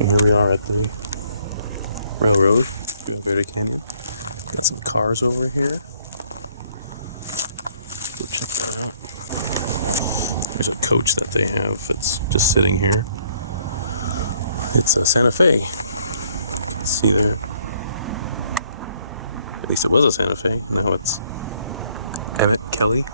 Here we are at the railroad in Verde Canyon. Got some cars over here. Go check that out. There's a coach that they have. It's just sitting here. It's a Santa Fe. Let's see there. At least it was a Santa Fe. Now it's Evan Kelly.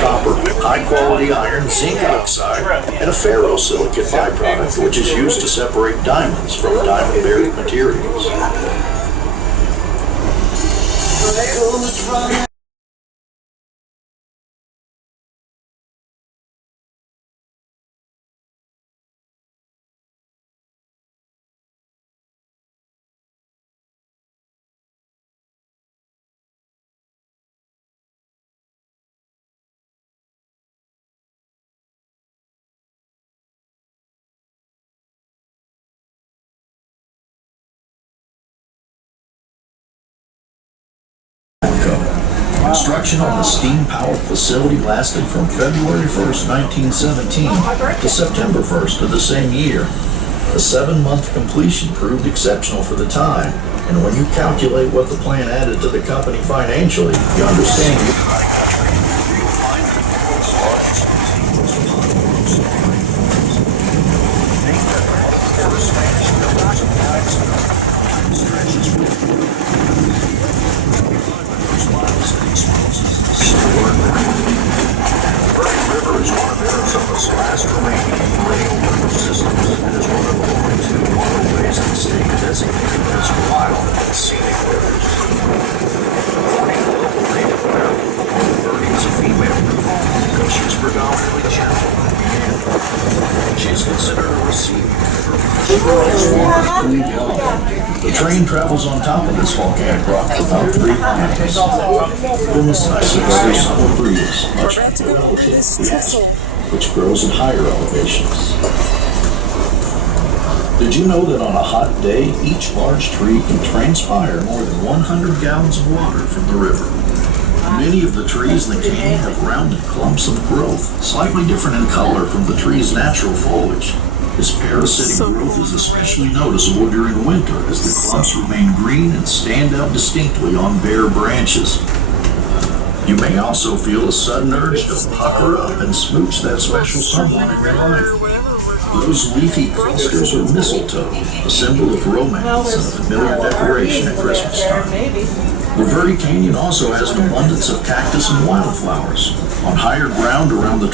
Copper, high-quality iron, zinc oxide, and a ferrosilicate byproduct, which is used to separate diamonds from diamond-bearing materials. Construction on the steam-powered facility lasted from February 1st, 1917 to September 1st of the same year. The 7-month completion proved exceptional for the time, and when you calculate what the plan added to the company financially, you understand Arizona's last remaining perennial river systems and is one of only 2 waterways in the state designated as wild and scenic rivers. According to local native American, Verde is a female river because she is predominantly gentle and meandering. She is considered a receiving river because she runs far pretty young. The train travels on top of this volcanic rock for about 3 miles. Then the size of every summer breeze, much which grows at higher elevations. Did you know that on a hot day, each large tree can transpire more than 100 gallons of water from the river? Many of the trees in the canyon have rounded clumps of growth, slightly different in color from the tree's natural foliage. This parasitic growth is especially noticeable during winter as the clumps remain green and stand out distinctly on bare branches. You may also feel a sudden urge to pucker up and smooch that special someone in your life. Those leafy clusters are mistletoe, a symbol of romance and a familiar decoration at Christmas time. The Verde Canyon also has an abundance of cactus and wildflowers. On higher ground around the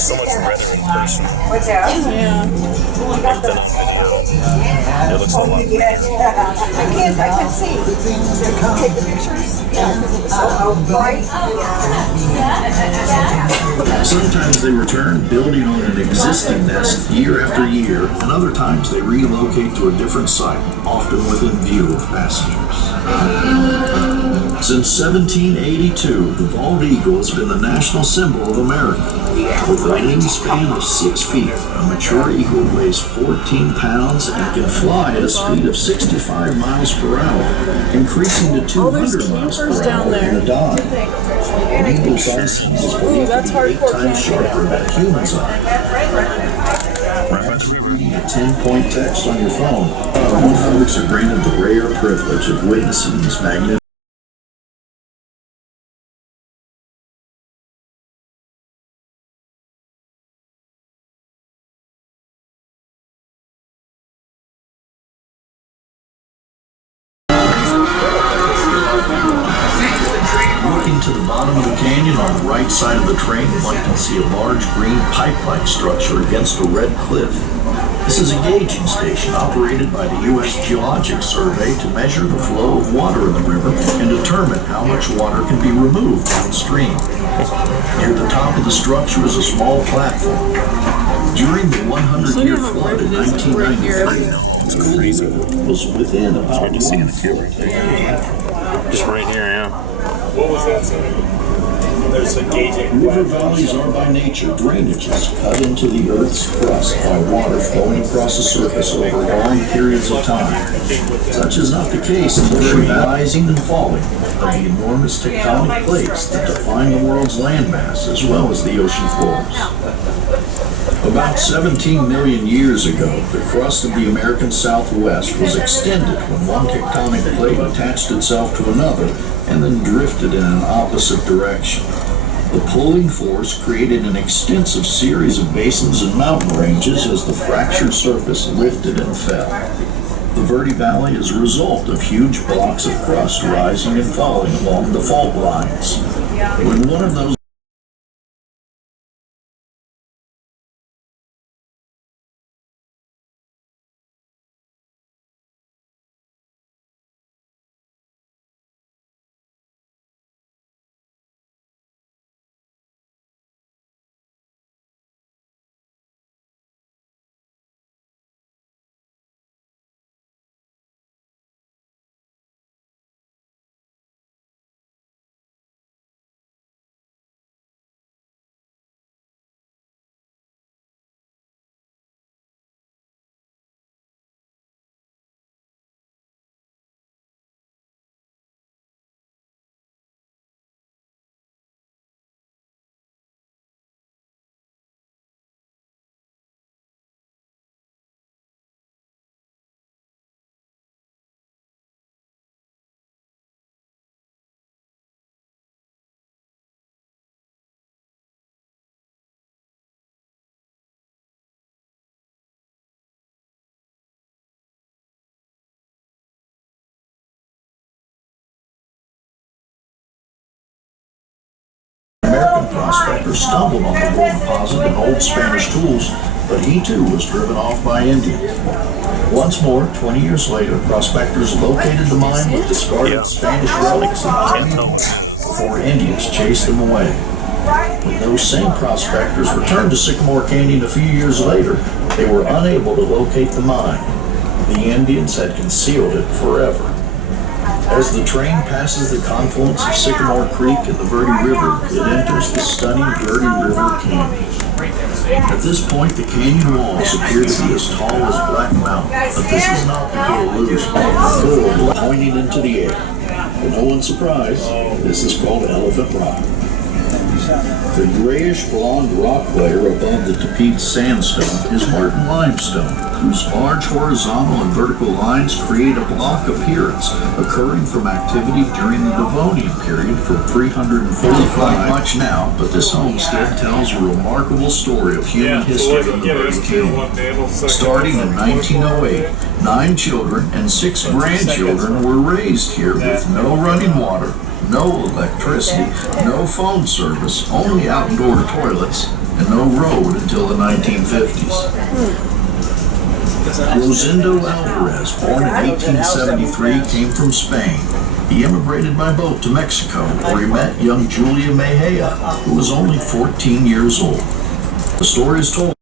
looks so much redder in person. What's that? Yeah. Like than on video. It looks a lot better. I can see. Take the pictures. So bright. Sometimes they return building on an existing nest year after year, and other times they relocate to a different site, often within view of passengers. Since 1782, the bald eagle has been the national symbol of America. With a wingspan of 6 feet, a mature eagle weighs 14 pounds and can fly at a speed of 65 miles per hour, increasing to 200 miles per hour in a dive. An eagle's eyesight is believed to be 8 times sharper than a human's eye. Perhaps reading a 10-point text on your phone. Some folks are granted the rare privilege of witnessing these magnificent. Looking to the bottom of the canyon on the right side of the train, one can see a large green pipe-like structure against a red cliff. This is a gauging station operated by the U.S. Geological Survey to measure the flow of water in the river and determine how much water can be removed downstream. Near the top of the structure is a small platform. During the 100-year flood in 1993, the crazy was within about 1 foot. Just right here, yeah. What was that saying? There's a gauging. River valleys are by nature drainages cut into the Earth's crust by water flowing across the surface over long periods of time. Such is not the case in the rising and falling of the enormous tectonic plates that define the world's landmass as well as the ocean floors. About 17 million years ago, the crust of the American Southwest was extended when one tectonic plate attached itself to another and then drifted in an opposite direction. The pulling force created an extensive series of basins and mountain ranges as the fractured surface lifted and fell. The Verde Valley is a result of huge blocks of crust rising and falling along the fault lines. When one of those prospector stumbled on the gold deposit and old Spanish tools, but he too was driven off by Indians. Once more, 20 years later, prospectors located the mine with discarded Spanish relics and before Indians chased them away. When those same prospectors returned to Sycamore Canyon a few years later, they were unable to locate the mine. The Indians had concealed it forever. As the train passes the confluence of Sycamore Creek and the Verde River, it enters the stunning Verde River Canyon. At this point, the canyon walls appear to be as tall as Black Mountain, but this is not the illusion. Gold pointing into the air. For no one's surprise, this is called Elephant Rock. The grayish-blonde rock layer above the Tepede sandstone is Martin limestone, whose large horizontal and vertical lines create a block appearance occurring from activity during the Devonian period from 345 much now, but this homestead tells a remarkable story of human history in the Verde Canyon. Starting in 1908, 9 children and 6 grandchildren were raised here with no running water, no electricity, no phone service, only outdoor toilets, and no road until the 1950s. Rosendo Alvarez, born in 1873, came from Spain. He immigrated by boat to Mexico, where he met young Julia Mejia, who was only 14 years old. The story is told.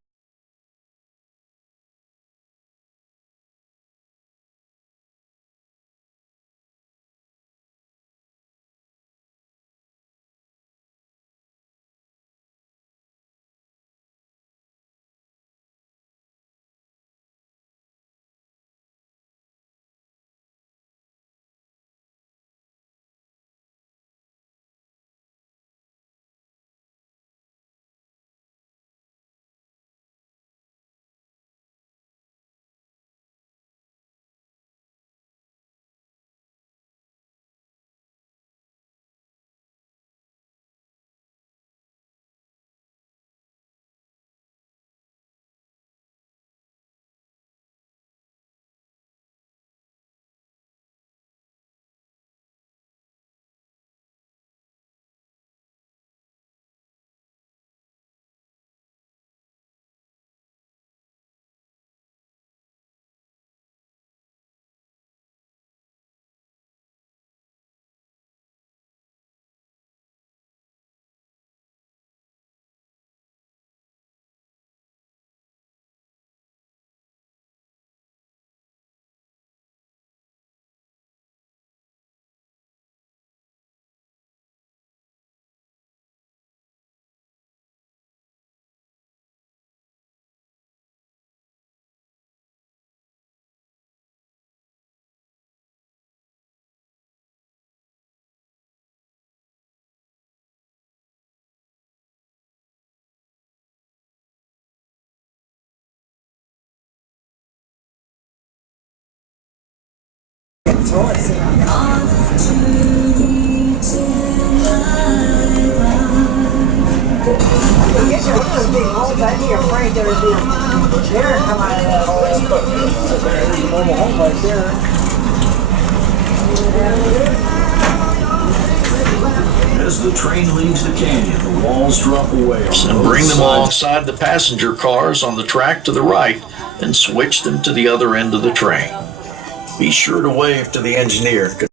I guess you're one of those big holes. I'd be afraid there would be a bear come out of that hole. There's a normal home right there. As the train leaves the canyon, the walls drop away and bring them alongside the passenger cars on the track to the right and switch them to the other end of the train. Be sure to wave to the engineer.